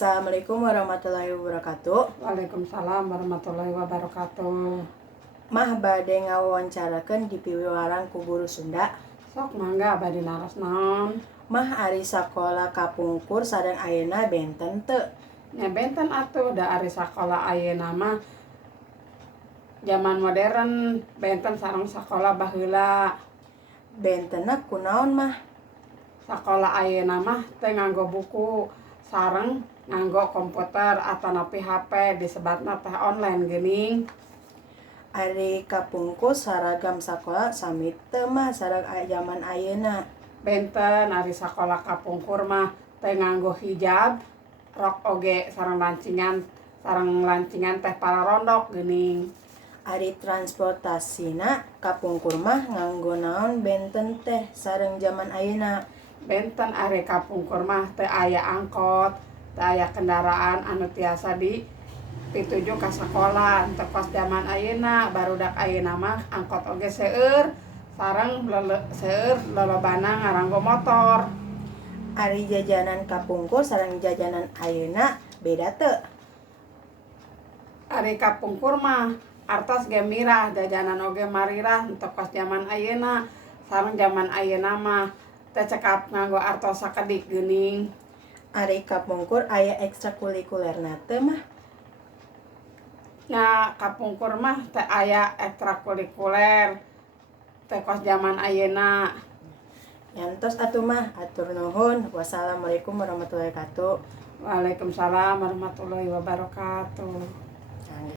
Assalamualaikum warahmatullahi wabarakatuh. Waalaikumsalam warahmatullahi wabarakatuh. Mah bade ngawawancarakeun di piwularang ku guru Sunda. Sok mangga bade naros naon? Mah ari sakola kapungkur sareng ayeuna benten teu? Nya benten atuh da ari sakola ayeuna mah zaman modern benten sareng sakola baheula. Bentenna kunaon mah? Sakola ayeuna mah teu nganggo buku sareng nganggo komputer atanapi HP disebatna teh online geuning. Ari kapungkur saragam sakola sami teu mah sareng zaman ayeuna? Benten ari sakola kapungkur mah teu nganggo hijab, rok oge sareng lancingan teh pararondok geuning. Ari transportasina kapungkur mah nganggo naon benten teh sareng zaman ayeuna? Benten are kapungkur mah teu aya angkot, teu aya kendaraan anu tiasa dituju ka sakola. Teu pas zaman ayeuna, barudak ayeuna mah angkot oge seueur sareng lolobana ngaranggo motor. Ari jajanan kapungkur sareng jajanan ayeuna beda teu? Ari kapungkur mah artos ge mirah, jajanan oge marirah. Teu pas zaman ayeuna, sareng zaman ayeuna mah teu cekap nganggo artos sakedik geuning. Ari kapungkur aya ekstrakurikulerna teu mah? Nya kapungkur mah teu aya ekstrakurikuler teu kos zaman ayeuna. Nyantos atuh mah, atur nuhun. Wassalamualaikum warahmatullahi wabarakatuh. Waalaikumsalam warahmatullahi wabarakatuh.